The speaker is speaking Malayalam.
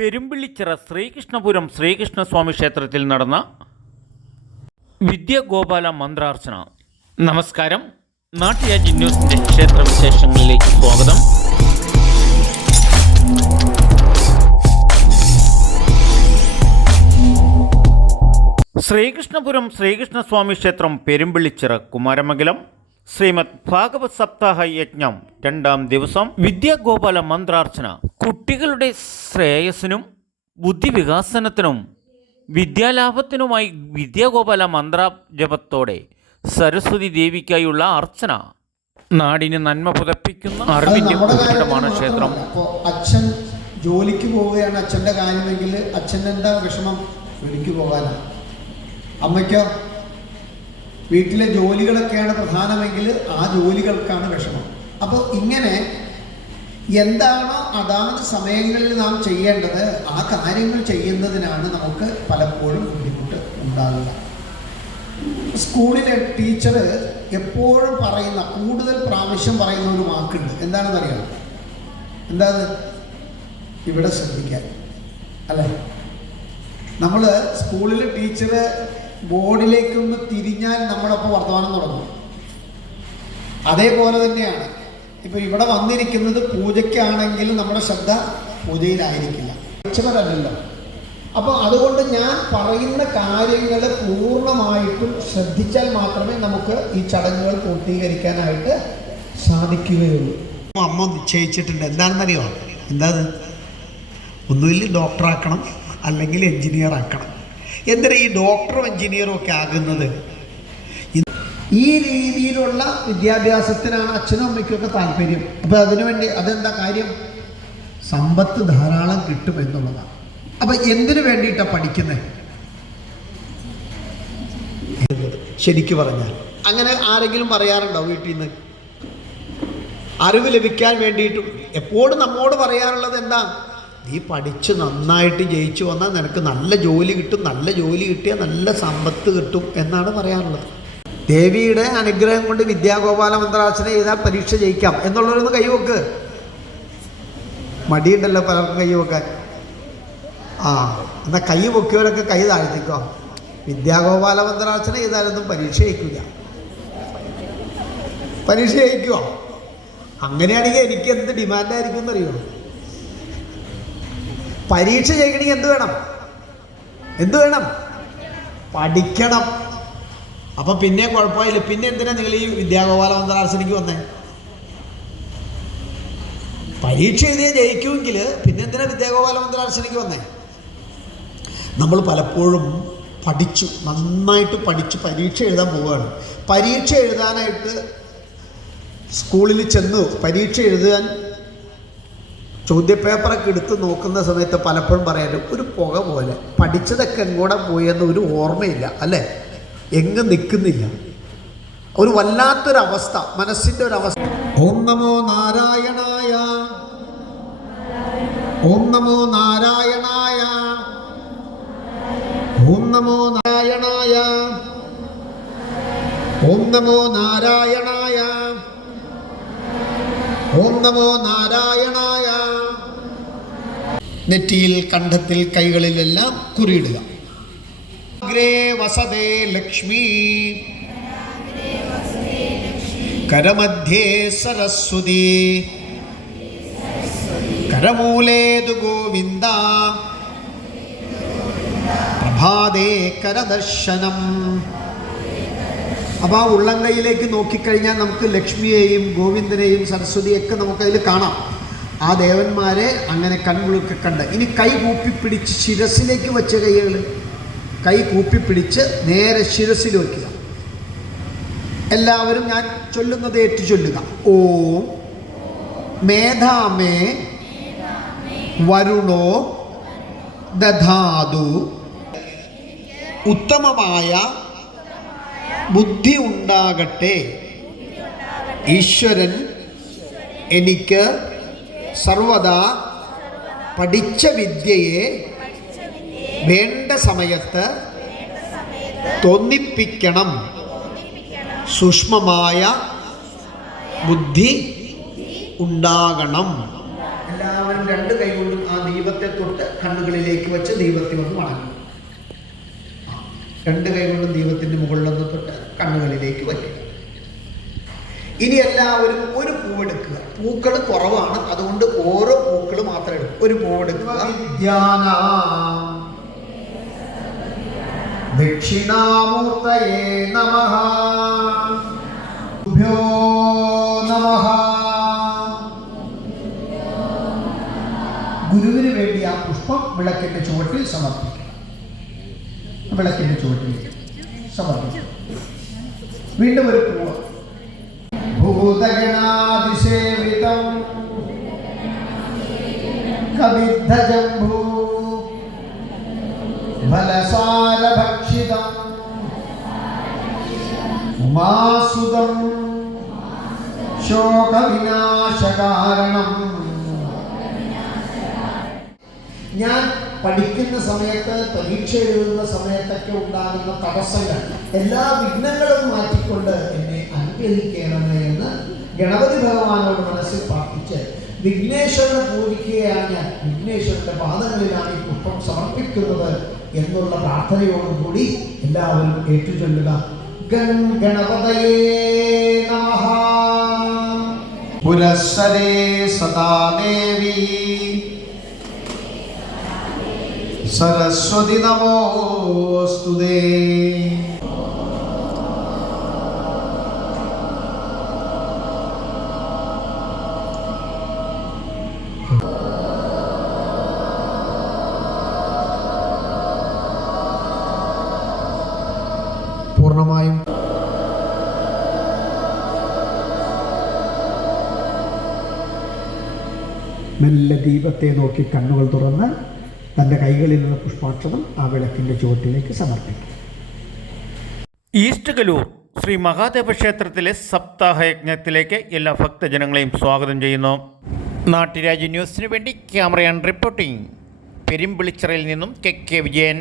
പെരുമ്പിള്ളിച്ചിറ ശ്രീകൃഷ്ണപുരം ശ്രീകൃഷ്ണസ്വാമി ക്ഷേത്രത്തിൽ നടന്ന വിദ്യാഗോപാല മന്ത്രാർച്ചന. നമസ്കാരം, നാട്ടുരാജ്യ ന്യൂസിൻ്റെ ക്ഷേത്രവിശേഷങ്ങളിലേക്ക് സ്വാഗതം. ശ്രീകൃഷ്ണപുരം ശ്രീകൃഷ്ണസ്വാമി ക്ഷേത്രം പെരുമ്പിള്ളിച്ചിറ കുമാരമംഗലം ശ്രീമദ് ഭാഗവത് സപ്താഹ യജ്ഞം 2ാം ദിവസം വിദ്യാഗോപാല മന്ത്രാർച്ചന. കുട്ടികളുടെ ശ്രേയസ്സിനും ബുദ്ധിവികാസനത്തിനും വിദ്യാലാഭത്തിനുമായി വിദ്യാഗോപാല മന്ത്രജപത്തോടെ സരസ്വതി ദേവിക്കായുള്ള അർച്ചന. നാടിന് നന്മ പുതപ്പിക്കുന്ന അറിവിൻ്റെ ഉറവിടമാണ് ക്ഷേത്രം. അച്ഛൻ ജോലിക്ക് പോവുകയാണ്, അച്ഛൻ്റെ കാര്യമെങ്കിൽ അച്ഛൻ്റെ എന്താ വിഷമം? ജോലിക്ക് പോകാനാണ്. അമ്മയ്ക്കോ വീട്ടിലെ ജോലികളൊക്കെയാണ് പ്രധാനമെങ്കിൽ ആ ജോലികൾക്കാണ് വിഷമം. അപ്പോൾ ഇങ്ങനെ എന്താണോ അതാത് സമയങ്ങളിൽ നാം ചെയ്യേണ്ടത് ആ കാര്യങ്ങൾ ചെയ്യുന്നതിനാണ് നമുക്ക് പലപ്പോഴും ബുദ്ധിമുട്ട് ഉണ്ടാകുക. സ്കൂളിലെ ടീച്ചർ എപ്പോഴും പറയുന്ന, കൂടുതൽ പ്രാവശ്യം പറയുന്ന ഒരു വാക്കുണ്ട്. എന്താണെന്നറിയാം? എന്താ? ഇവിടെ ശ്രദ്ധിക്കാൻ, അല്ലേ? നമ്മൾ സ്കൂളിലെ ടീച്ചർ ബോർഡിലേക്കൊന്ന് തിരിഞ്ഞാൽ നമ്മളപ്പോൾ വർത്തമാനം തുടങ്ങും. അതേപോലെ തന്നെയാണ് ഇപ്പോൾ ഇവിടെ വന്നിരിക്കുന്നത് പൂജയ്ക്കാണെങ്കിൽ നമ്മുടെ ശ്രദ്ധ പൂജയിലായിരിക്കില്ല, ടീച്ചറല്ലല്ലോ. അപ്പോൾ അതുകൊണ്ട് ഞാൻ പറയുന്ന കാര്യങ്ങൾ പൂർണ്ണമായിട്ടും ശ്രദ്ധിച്ചാൽ മാത്രമേ നമുക്ക് ഈ ചടങ്ങുകൾ പൂർത്തീകരിക്കാനായിട്ട് സാധിക്കുകയുള്ളൂ. അമ്മ നിശ്ചയിച്ചിട്ടുണ്ട്. എന്താണെന്നറിയോ? എന്താ? ഒന്നുമില്ല, ഡോക്ടറാക്കണം അല്ലെങ്കിൽ എൻജിനീയർ ആക്കണം. എന്തിനാ ഈ ഡോക്ടറും എൻജിനീയറും ഒക്കെ ആകുന്നത്? ഈ രീതിയിലുള്ള വിദ്യാഭ്യാസത്തിനാണ് അച്ഛനും അമ്മയ്ക്കൊക്കെ താല്പര്യം. അപ്പം അതിനുവേണ്ടി അതെന്താ കാര്യം? സമ്പത്ത് ധാരാളം കിട്ടും എന്നുള്ളതാണ്. അപ്പം എന്തിനു വേണ്ടിയിട്ടാണ് പഠിക്കുന്നത്? ശരിക്കു പറഞ്ഞാൽ അങ്ങനെ ആരെങ്കിലും പറയാറുണ്ടോ വീട്ടിൽ നിന്ന്? അറിവ് ലഭിക്കാൻ വേണ്ടിയിട്ടും എപ്പോഴും നമ്മോട് പറയാറുള്ളത് എന്താ? നീ പഠിച്ച് നന്നായിട്ട് ജയിച്ചു വന്നാൽ നിനക്ക് നല്ല ജോലി കിട്ടും, നല്ല ജോലി കിട്ടിയാൽ നല്ല സമ്പത്ത് കിട്ടും എന്നാണ് പറയാറുള്ളത്. ദേവിയുടെ അനുഗ്രഹം കൊണ്ട് വിദ്യാഗോപാല മന്ത്രാർച്ചന ചെയ്താൽ പരീക്ഷ ജയിക്കാം എന്നുള്ളവരൊന്ന് കൈവെക്ക്. മടിയുണ്ടല്ലോ പലർക്കും കൈവെക്കാൻ. എന്നാൽ കൈ പൊക്കിയവരൊക്കെ കൈ താഴ്ത്തിക്കോ. വിദ്യാഗോപാല മന്ത്രാർച്ചന ചെയ്താലൊന്നും പരീക്ഷ ജയിക്കില്ല. പരീക്ഷ ജയിക്കുമോ? അങ്ങനെയാണെങ്കിൽ എനിക്ക് എന്ത് ഡിമാൻഡായിരിക്കും എന്നറിയോ? പരീക്ഷ ജയിക്കണമെങ്കിൽ എന്ത് വേണം? പഠിക്കണം. അപ്പം പിന്നെ കുഴപ്പമില്ല. പിന്നെ എന്തിനാ നിങ്ങൾ ഈ വിദ്യാഗോപാല മന്ത്രാർച്ചനയ്ക്ക് വന്നേ? പരീക്ഷ എഴുതിയാൽ ജയിക്കുമെങ്കിൽ പിന്നെ എന്തിനാ വിദ്യാഗോപാല മന്ത്രാർച്ചനയ്ക്ക് വന്നേ? നമ്മൾ പലപ്പോഴും നന്നായിട്ട് പഠിച്ച് പരീക്ഷ എഴുതാൻ പോവുകയാണ്. പരീക്ഷ എഴുതാനായിട്ട് സ്കൂളിൽ ചെന്നു പരീക്ഷ എഴുതാൻ ചോദ്യപേപ്പറൊക്കെ എടുത്ത് നോക്കുന്ന സമയത്ത് പലപ്പോഴും പറയാനും ഒരു പുക പോലെ, പഠിച്ചതൊക്കെ എങ്ങോടെ പോയെന്ന് ഒരു ഓർമ്മയില്ല, അല്ലേ? എങ്ങും നിൽക്കുന്നില്ല. ഒരു വല്ലാത്തൊരവസ്ഥ, മനസ്സിൻ്റെ ഒരവസ്ഥ. ഓം നമോ നാരായണായ, ഓം നമോ നാരായണായ, ഓം നമോ നാരായണായ, ഓം നമോ നാരായണായ, ഓം നമോ നാരായണായ. നെറ്റിയിൽ, കണ്ഠത്തിൽ, കൈകളിലെല്ലാം കുറിയിടുക. അഗ്രേ വസതേ ലക്ഷ്മി, കരമധ്യേ സരസ്വതി, കരമൂലേതു ഗോവിന്ദ, പ്രഭാതേ കരദർശനം. അപ്പോൾ ആ ഉള്ളം കൈയിലേക്ക് നോക്കിക്കഴിഞ്ഞാൽ നമുക്ക് ലക്ഷ്മിയെയും ഗോവിന്ദനെയും സരസ്വതിയൊക്കെ നമുക്കതിൽ കാണാം. ആ ദേവന്മാരെ അങ്ങനെ കൺമുഴുക്കെ കണ്ട്. ഇനി കൈ കൂപ്പിപ്പിടിച്ച് ശിരസിലേക്ക് വെച്ച കൈ കൂപ്പിപ്പിടിച്ച് നേരെ ശിരസിൽ വയ്ക്കുക. എല്ലാവരും ഞാൻ ചൊല്ലുന്നത് ഏറ്റു ചൊല്ലുക. ഓം മേധാമേ വരുണോ ദധാതു, ഉത്തമമായ ബുദ്ധി ഉണ്ടാകട്ടെ. ഈശ്വരൻ എനിക്ക് സർവദാ പഠിച്ച വിദ്യയെ വേണ്ട സമയത്ത് തോന്നിപ്പിക്കണം. സൂക്ഷ്മമായ ബുദ്ധി ഉണ്ടാകണം. എല്ലാവരും രണ്ട് കൈകൊണ്ടും ആ ദീപത്തെ തൊട്ട് കണ്ണുകളിലേക്ക് വെച്ച് ദീപത്തിൽ ഒന്ന് വണങ്ങുക. രണ്ട് കൈ കൊണ്ടും ദീപത്തിൻ്റെ മുകളിലൊന്ന് തൊട്ട് കണ്ണുകളിലേക്ക് വയ്ക്കുക. ഇനി എല്ലാവരും ഒരു പൂവെടുക്കുക. പൂക്കൾ കുറവാണ്, അതുകൊണ്ട് ഓരോ പൂക്കൾ മാത്രം എടുക്കും. ഒരു പൂവെടുക്കുക. ദക്ഷിണാമൂർത്തയേ നമഃ. തുഭ്യോ നമഃ. ഗുരുവിന് വേണ്ടി ആ പുഷ്പം വിളക്കിന്റെ ചുവട്ടിൽ സമർപ്പിക്കും. വിളക്കിന്റെ ചുവട്ടിൽ സമർപ്പിക്കും. വീണ്ടും ഒരു പൂവ്. ഭൂതഗണാതിസേവിതം കവിദ്ധജംഭൂ ഫലസാരഭക്ഷിതം ഉമാസുതം ശോകവിനാശകാരണം. ഞാൻ പഠിക്കുന്ന സമയത്ത്, പരീക്ഷ എഴുതുന്ന സമയത്തൊക്കെ ഉണ്ടാകുന്ന തടസ്സങ്ങൾ, എല്ലാ വിഘ്നങ്ങളും മാറ്റിക്കൊണ്ട് എന്നെ അനുഗ്രഹിക്കണമേ എന്ന് ഗണപതി ഭഗവാനോട് മനസ്സിൽ പ്രാർത്ഥിച്ച് വിഘ്നേശ്വരനെ പൂജിക്കുകയാണ് ഞാൻ. വിഘ്നേശ്വരന്റെ പാദങ്ങളിലാണ് ഈ പുഷ്പം സമർപ്പിക്കുന്നത് എന്നുള്ള പ്രാർത്ഥനയോടുകൂടി എല്ലാവരും ഏറ്റുചൊല്ലുക. ഗണപതയേ നമഃ. പുരസ്സരേ സദാ ദേവി സരസ്വതി നമോസ്തുതേ. പൂർണ്ണമായും മെല്ലെ ദീപത്തെ നോക്കി കണ്ണുകൾ തുറന്ന് തൻ്റെ കൈകളിൽ നിന്ന് പുഷ്പാക്ഷരം ആ വിളക്കിൻ്റെ ചുവട്ടിലേക്ക് സമർപ്പിക്കും. ഈസ്റ്റ് കലൂർ ശ്രീ മഹാദേവ ക്ഷേത്രത്തിലെ സപ്താഹയജ്ഞത്തിലേക്ക് എല്ലാ ഭക്തജനങ്ങളെയും സ്വാഗതം ചെയ്യുന്നു. നാട്ടുരാജ്യ ന്യൂസിന് വേണ്ടി ക്യാമറയാൻ റിപ്പോർട്ടിംഗ് പെരുമ്പിളിച്ചിറയിൽ നിന്നും കെ വിജയൻ.